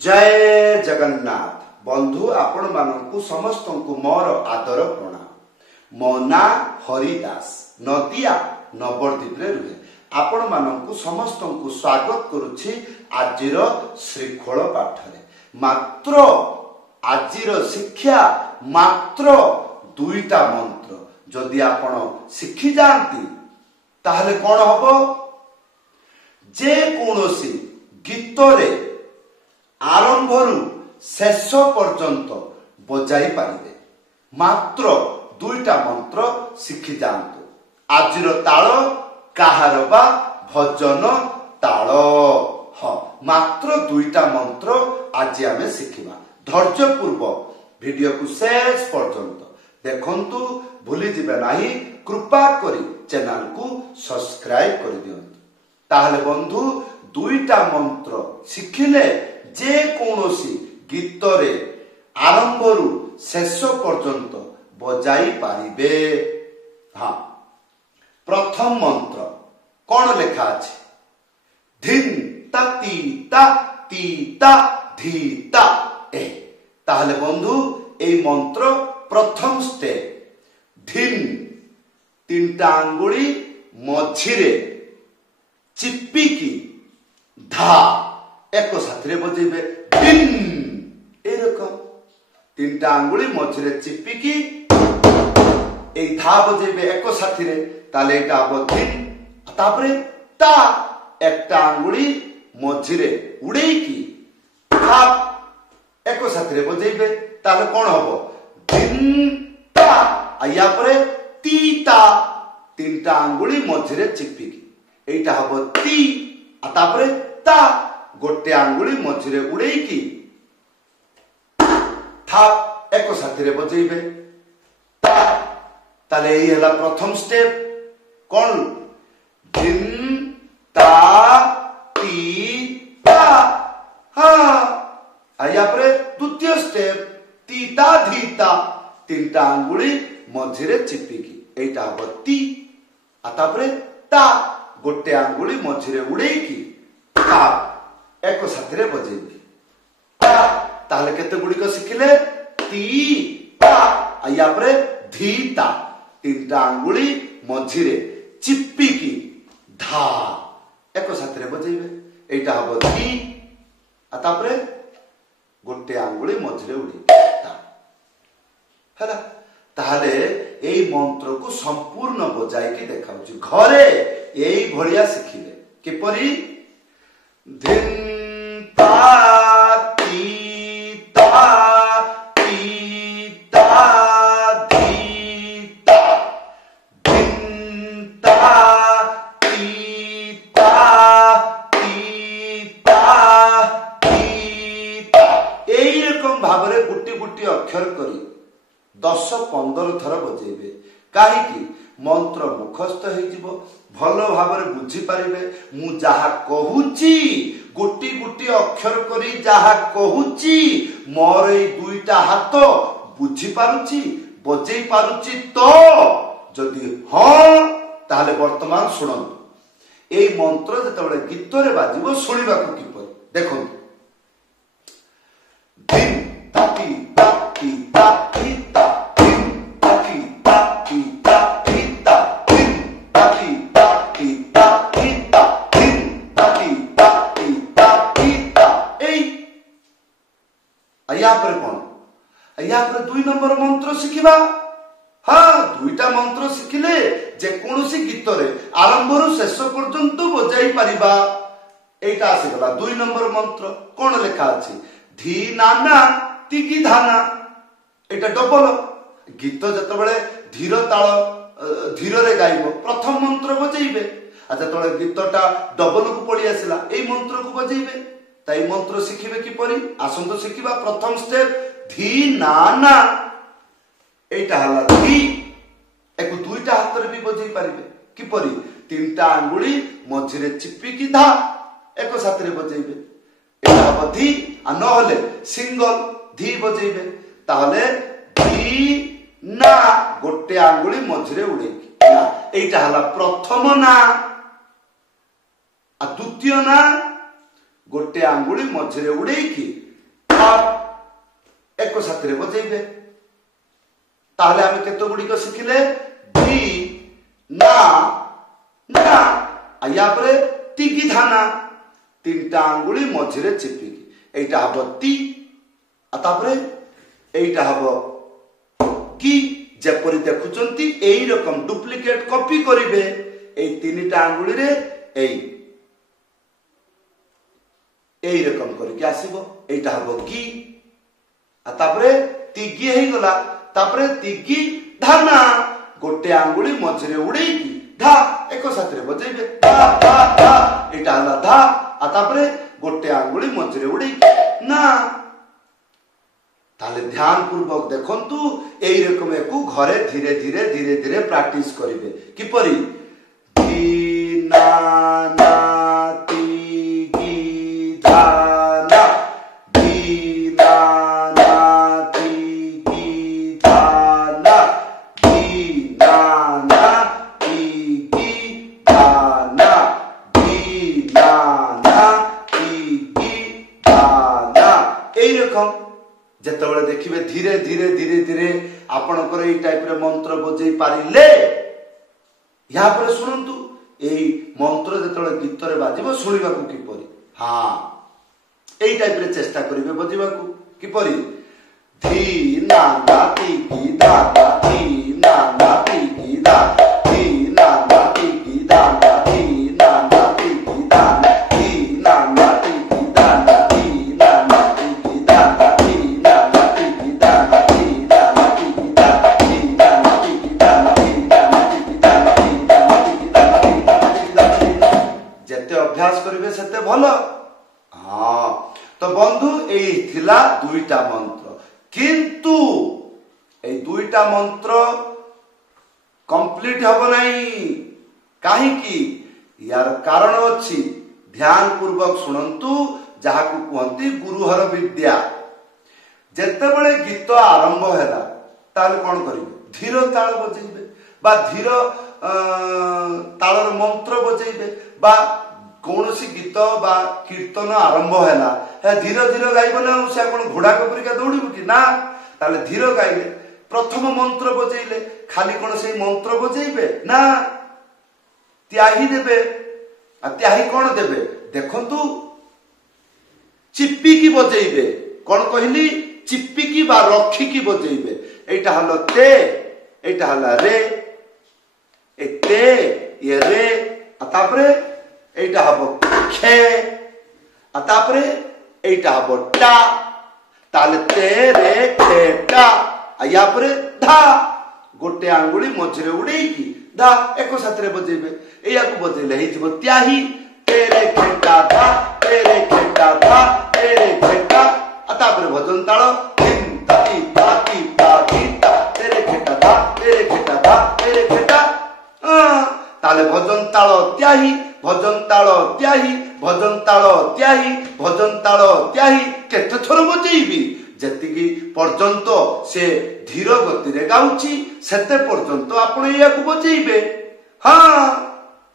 जय जगन्नाथ बंधु आपण मानू समस्त मोर आदर प्रणाम। मो ना हरिदास नदिया नवद्वीप रुहे आपण मानू समस्त स्वागत करुछि आजिर श्रृंखल पाठरे। मात्र आजिर शिक्षा मात्र दुईटा मंत्र जदि आपण शिखि जाती ताहले कौन हबो जे कोनोसी गीतरे आरंभरू शेष पर्यंत बजाई पारिबे। मात्र दुईटा मंत्र शिखि जातु। आजिर ताल काहार बा भजन ताल मात्र दुईटा मंत्र आज आमे शिखिबा। धैर्य पूर्वक वीडियो को शेष पर्यंत देखंतु भूली जिबे नाही। कृपा करी चैनल को सब्सक्राइब कर दियंतु। ताहले बंधु दुईटा मंत्र शिखिले जे कोनोसी गीतरे आरंभरू शेष पर्यंत बजाई पारिबे। हाँ, प्रथम मंत्र कौन लेखा अछि? धिन ता ती ता ती ता धी ता ए। ताहले बंधु ए मंत्र प्रथम स्टेप धिन तीनटा आंगुली मझिरे चिप्पिकी धा एक साथी बजेबे धिन। एरकम तीनटा आंगुली मझिरे चिप्पिकी ए धा बजेबे एक साथी रे ताले एटा हबो धिन। तापरे ता एकटा आंगुली मझिरे उड़ेकी धा एक साथी रे बजेबे ताले कोन हबो धिन ता। आया परे तीता तीनटा आंगुली मझिरे चिप्पिकी एटा हबो ती। तापरे ता गोटे आंगुली मझिरे उड़ेकी था एक साथी रे बजेबे ता। ताले एही हला प्रथम स्टेप कौन धिन ता ती ता। हाँ, आया परे द्वितीय स्टेप तीता धीता तीनटा आंगुली मझिरे चिप्पिकी एटा हबो ती। तापरे ता गोटे आंगुली मझिरे उड़ेकी ता एक साथी रे बजेबे ता। ताहले केते गुड़िक शिखिले ती ता। आया परे धीता तीनटा आंगुली मझिरे चिप्पिकी धा एक साथी रे बजेबे एटा हबो धी। तापरे गोटे आंगुली मझिरे उड़ेकी ता हैला। ताहले एई मंत्र को संपूर्ण बजाई की देखाउची। घरे एई भलिया शिखिले किपरि धिन ता ती ता ती ता धी ता धिन ता ती ता ती ता धी ता। एई रकम भाबरे गुटी गुटी अक्षर करी 10-15 थर बजेबे। काहेकि मंत्र मुखस्थ हो भल भाव बुझी पारिबे। मु जहा कहूची गोटी गोटी अक्षर करी जहा कहूची मोर ए दुईटा हाथ बुझी पारुची बजेई पारुची। तो जदि हाँ ताहले वर्तमान सुनंतु ए मंत्र जेतेबेले गीतरे बाजिबो सुनिबाकू किपरि देखंतु। धिन ताती ताती ताती ता धिन ताती ताती ताती ता धिन ताती ताती ताती ता धिन ताती ताती ताती ता। एई आया पर कोन आया पर दुई नंबर मंत्र शिखिबा। हाँ, दुईटा मंत्र शिखिले जे कोनोसी गीतरे आरंभरू शेष पर्यंत बजाई पारिबा। एटा आसीगला दुई नंबर मंत्र कोन लेखा अछि? धी नाना तिगी धाना एटा डबल गीत जतबेले धीर ताल धीर रे गाइबो प्रथम मंत्र बजेइबे। जतबेले गीतटा डबल को पड़ी आसिला एई मंत्र को बजेइबे। ताई मंत्र शिखिबे किपरि आसंतो शिखिबा। प्रथम स्टेप धी नाना एटा हला धी एको दुईटा हाथ रे भी बजेई पारिबे किपरि तीनटा आंगुली मझिरे चिप्पिकी धा एको साथ रे बजेइबे एटा हबो धी। आ न होले सिंगल धी बजेइबे ताहले धी ना गोटे आंगुली मझिरे उड़ेकी ना एटा हला प्रथम ना। आ द्वितीय ना गोटे आंगुली मझिरे उड़ेकी ଥାପ୍ ଏକ ସାଥିରେ ବଜେଇବେ। ତାହେଲେ ଆମେ କେତେ ଗୁଡ଼ିକ ଶିଖିଲେ? धी ना ना, या ପରେ तिगी धाना, तीनटा आंगुली मझिरे चिपिकी एटा हबो ती, तापरे एटा हबो की। जेपरि देखुचंती एई रकम डुप्लिकेट कॉपी करिवे एई तीनटा आंगुली रे एई रकम करके आसीबो, एटा हबो की। तापरे तिगी हेई गला, तापरे तिगी धाना, गोटे आंगुली मझिरे उड़ेकी धा एक साथरे बजेइबे, धा धा धा, एटा हला धा। तापरे गोटे आंगुली मझिरे उड़ेकी ना। ताले ध्यान पूर्वक देखंतु एई रकम एकु घरे धीरे धीरे धीरे धीरे प्रैक्टिस करिवे। किपरि? धी ना ना ती गी धा ना, धी ना ना ती गी धा ना, धी ना ना ती गी धा ना, धी ना ना ती गी धा ना। एई रकम जेतेबेले देखिबे धीरे धीरे धीरे धीरे आपणकर एई टाइप रे मंत्र बजै पारिले। यहाँ पर शुणु एई मंत्र जेतेबेले गीत रे बाजिबो शुणिबा को किपरि? हां एई टाइप रे चेष्टा करिवे बजिबा को। किपरि? धी ना ना ती गी धा ना, धी ना ना ती गी धा, धी ना ना ती गी धा ना, धी ना ना ती गी धा ना, धी ना ना ती गी धा ना, धी ना ना ती गी धा ना, धी ना ना ती गी धा ना, धी ना ना ती गी धा ना, धी ना ना ती गी धा ना, धी ना ना ती गी धा ना, धी ना ना ती गी धा ना, धी ना ना ती गी धा ना। जेते अभ्यास करिवे सेते भलो। हां तो बंधु एई थिला दुईटा मंत्र, किंतु ए दुईटा मंत्र कंप्लीट हब नहीं। काहे कि यार कारण अछि, ध्यान पूर्वक सुनंतु। जहा को कहंती गुरुहर विद्या। जेतेबेले गीत आरंभ हैला ताले कोन करिवे? धीर ताल बजेइबे बा धीर तालर मंत्र बजेइबे, बा कौनसी गीत बा कीर्तन आरंभ हैला धीरे धीरे गाइबो ना। से कोन घोड़ा कपरिका दौड़िबो कि ना? ताले धीर गाइले, प्रथम मंत्र बजेइले खाली कोन से मंत्र बजेइबे ना, त्याही देबे। आ त्याही कोन देबे? देखंतु चिप्पी की बजेइबे। कोन कहली? चिप्पी की बा रखी की बजेइबे। एटा हलो ते, एटा हला रे, ए ते ये रे, तापरे एटा हबो खे, तापरे एटा हबो टा। ताले ते रे खे टा, या परे धा, गोटे आंगुली मझिरे उड़ेकी धा एक साथरे बजेइबे। एया को बजेइले हेइथिबो त्याही, तेरे खेटा धा, तेरे खेटा धा, तेरे खेटा। तापरे भजन ताल तीन ती ता ती ता ती ता, तेरे खेटा धा, तेरे खेटा धा, तेरे खेटा। ताले भजन ताल त्याही, भजन ताल त्याही, भजन ताल त्याही, भजन ताल त्याही। केते थर बजेइबी? जेतिकी पर्यंत से धीर गति रे गाउची सेते पर्यंत आपण या को बजेइबे। हां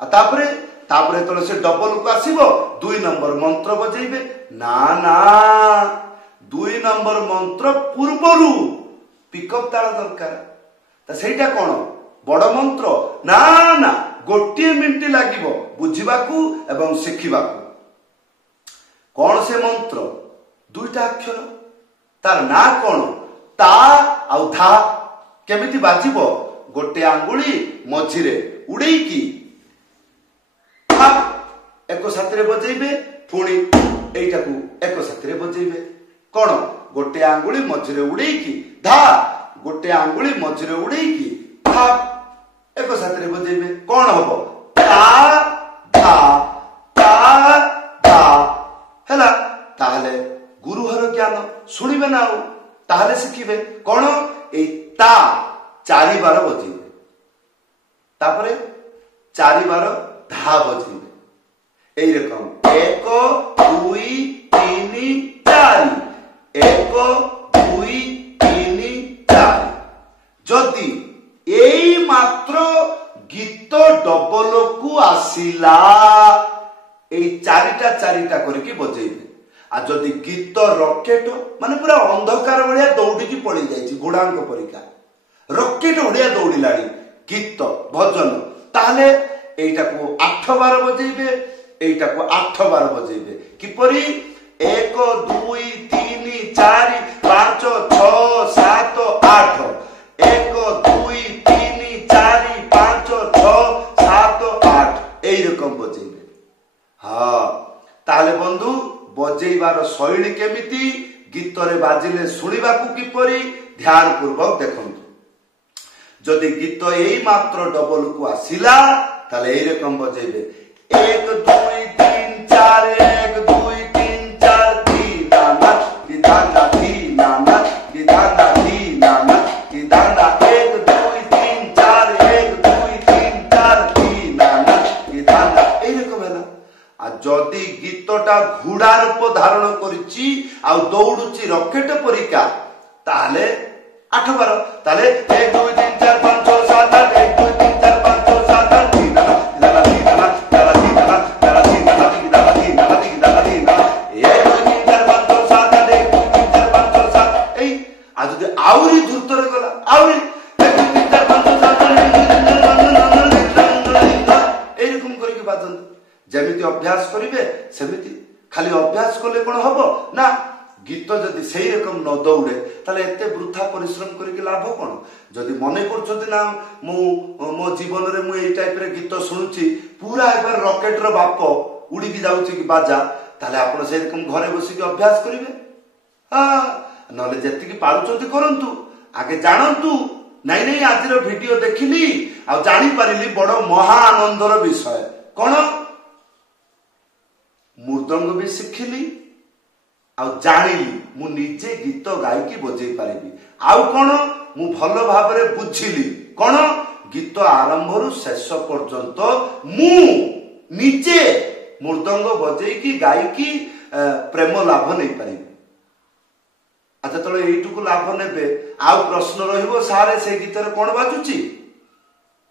तापरे तापरे तो से डबल को आसीबो, 2 नंबर मंत्र बजेइबे ना ना। 2 नंबर मंत्र पूर्वरु पिकअप ताल दरकार। त सेटा कोन बड़ मंत्र ना ना, गोटे मिनिट लागिबो बुझिबाकू एवं शिखिबाकू। कोन से मंत्र? 2टा अक्षर, तार ना कोन? ता आउ धा। केमिति बाजिबो? गोटे आंगुली मझिरे उड़ेकी एक साथरे बजेइबे, पुणी एटा को एक साथरे बजेइबे। कोन? गोटे आंगुली मझिरे उड़ेकी धा, गोटे आंगुली मझिरे उड़ेकी धा एक साथरे बजेइबे। कोन हबो? ता धा ता धा हैला। ताहले गुरुहर ज्ञान शुणिबे ना, ताहले शिखिबे। कोन? ए ता 4 बार बजेइबे, तापरे 4 बार धा बजेइबे। एई रकम 1 2 3 4, 1 2 3 4। जदि एई मात्र गीत डबल को आसिला, एई 4टा करके बजेइबे। आ जदि गीत रॉकेट माने पूरा अंधकार भलिया दौड़ी की पड़ी जाइछि घोड़ांक परिका रॉकेट भलिया दौड़िलाणी गीत भजन ताले एटा को 8 बार बजेबे एटा को 8 बार बजेबे किपरि 1 2 3 4 5 6 7 8 1 2 3 4 5 6 7 8 एई रकम बजेबे। हाँ ताले बंधु बजेइबार शैली केमिति गीत रे बाजिले सुनिबा को किपरि ध्यान पूर्वक देखंतु। जदि गीत एई मात्र डबल को आसिला ताले एई रकम बजेबे 1 2 3 4 1 2 3 4 धी नाना धी धाना धी नाना धी धाना धी नाना धी धाना 1 2 3 4 1 2 3 4 धी नाना धी धाना एई रकम हैला। आ जदि गीतटा घोड़ा रूप धारण करिछि आ दौड़ुछि रॉकेट परिका ताले 8 बार ताले 1 2 3 4 5 6 7 8 1 2 3 4 5 6 7 8 धी नाना धी नाना धी नाना धी नाना धी नाना धी नाना धी नाना धी नाना धी नाना 1 2 3 4 5 6 7 8 1 2 3 4 5 6 7 एई आ जदि आउरी धुतर गला आउरी 1 2 3 4 5 6 7 8 1 2 3 4 5 6 7 एई रकम करिके बाजन जेमिति अभ्यास करिवे सेमिति खाली अभ्यास कले कोन हबो ना गीत जदि सही रकम न दौड़े ताले एते वृथा परिश्रम करके लाभ कोन। जदि मने करछथि ना मो जीवन रे मु एई टाइप रे गीत सुनुची पूरा एबार रॉकेट रो बाप उड़ी भी जाउची कि बाजा ताले आपण सही रकम घरे बसी के अभ्यास करिवे। हां नले जेति कि पारुचथि करंतु आगे जानंतु नाही नाही आज रो वीडियो देखिली आ जानि परिली बडो महा आनंदर विषय कोन मृदंग भी शिखिली आउ जानिली मु निजे गीत गायकी बजै पारिबी आउ कोन मु भलो भाबरे बुझिली कोन गीत आरंभ रु शेष पर्यंत मु निजे मृदंग बजै की गायकी प्रेम लाभ नै पारिबी। अच्छा तले एइटुकु लाभ नेबे आउ प्रश्न रहिबो सारे से गीत रे कोन बाजुची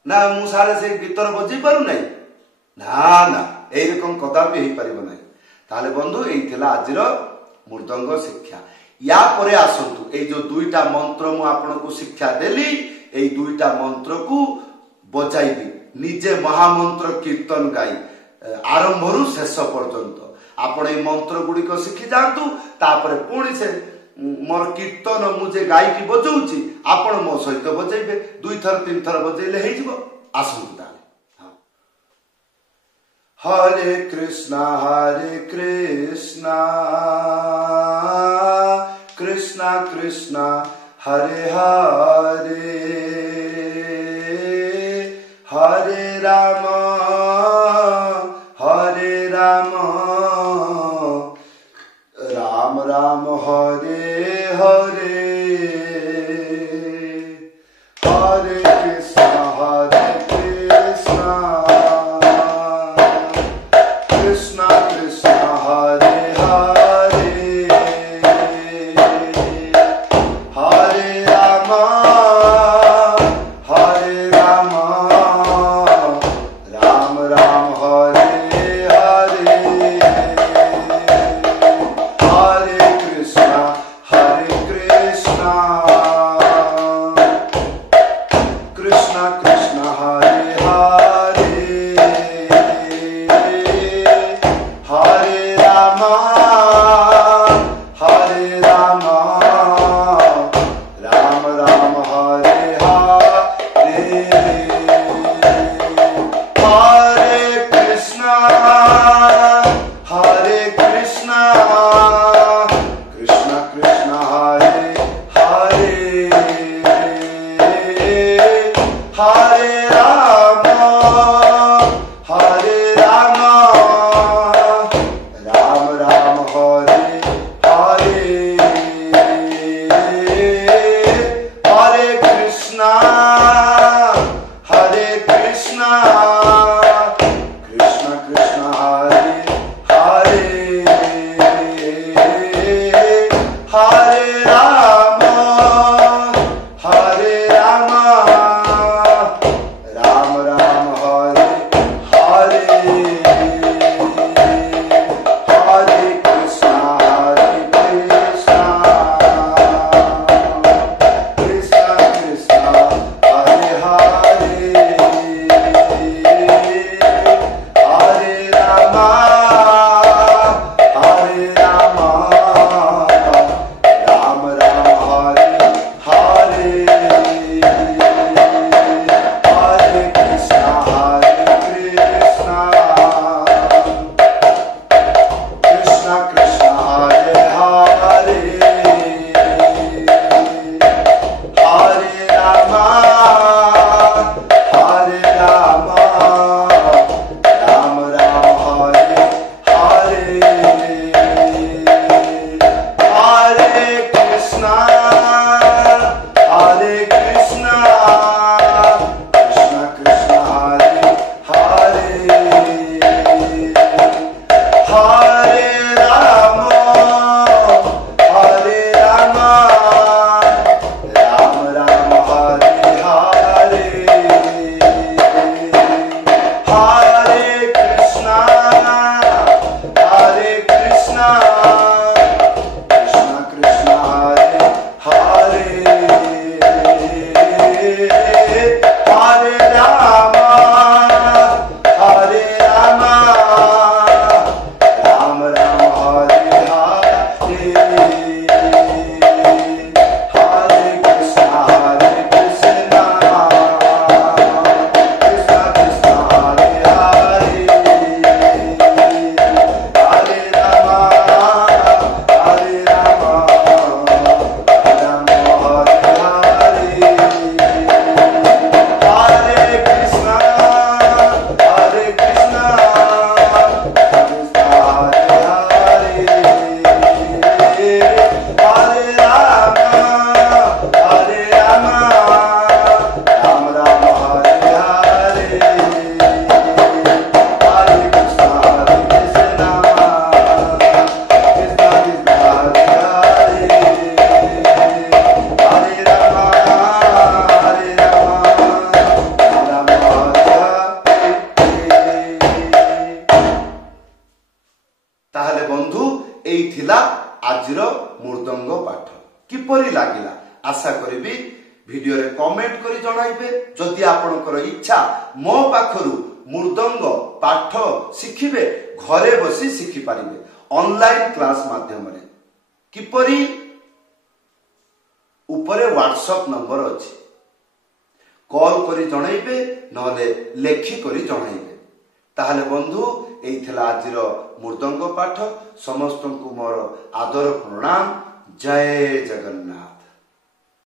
ना मु सारे से गीत रे बजै पारु नै ना ना एई रकम कदापि हेई पारिबो नै। ताले बंधु एई थिला आजिर मृदंग शिक्षा। या परे आसंतु ए जो दुईटा मंत्र मु आपन को शिक्षा देली ए दुईटा मंत्र को बजाइबी निजे महामंत्र कीर्तन गाई आरंभ रु शेष पर्यंत आपण ए मंत्र गुडी को शिखि जांतु तापरे पुणी से मोर कीर्तन मु जे गाई की बजौची आपण मो सहित बजाइबे 2 थर 3 थर बजैले हेइ जिवो। आसंतु ताले हरे कृष्णा कृष्णा कृष्णा हरे हरे हरे राम राम राम हरे हरे हरे कृष्णा कृष्णा कृष्णा हरे हरे हरे राम राम राम हरे हरे हरे कृष्णा कृष्णा कृष्णा हरे हरे हरे राम राम राम हरे हरे हरे कृष्णा कृष्णा कृष्णा हरे हरे हरे राम राम राम हरे हरे हरे कृष्णा कृष्णा कृष्णा हरे हरे हरे राम राम राम हरे हरे हरे कृष्णा आजिर मृदंग पाठ किपरि लागिला आशा करिबी वीडियो रे कमेंट करी जणाइबे। जदि आपनकर इच्छा मो पाखरु मृदंग पाठ शिखिबे घरे बसी शिखि पारिबे ऑनलाइन क्लास माध्यम रे किपरि ऊपर व्हाट्सएप नंबर अछि कॉल करी जणाइबे नले लेखि करी जणाइबे। ताहले बंधु एइथिला आजिर मृदंग पाठ समस्त को मोर आदर प्रणाम। जय जगन्नाथ।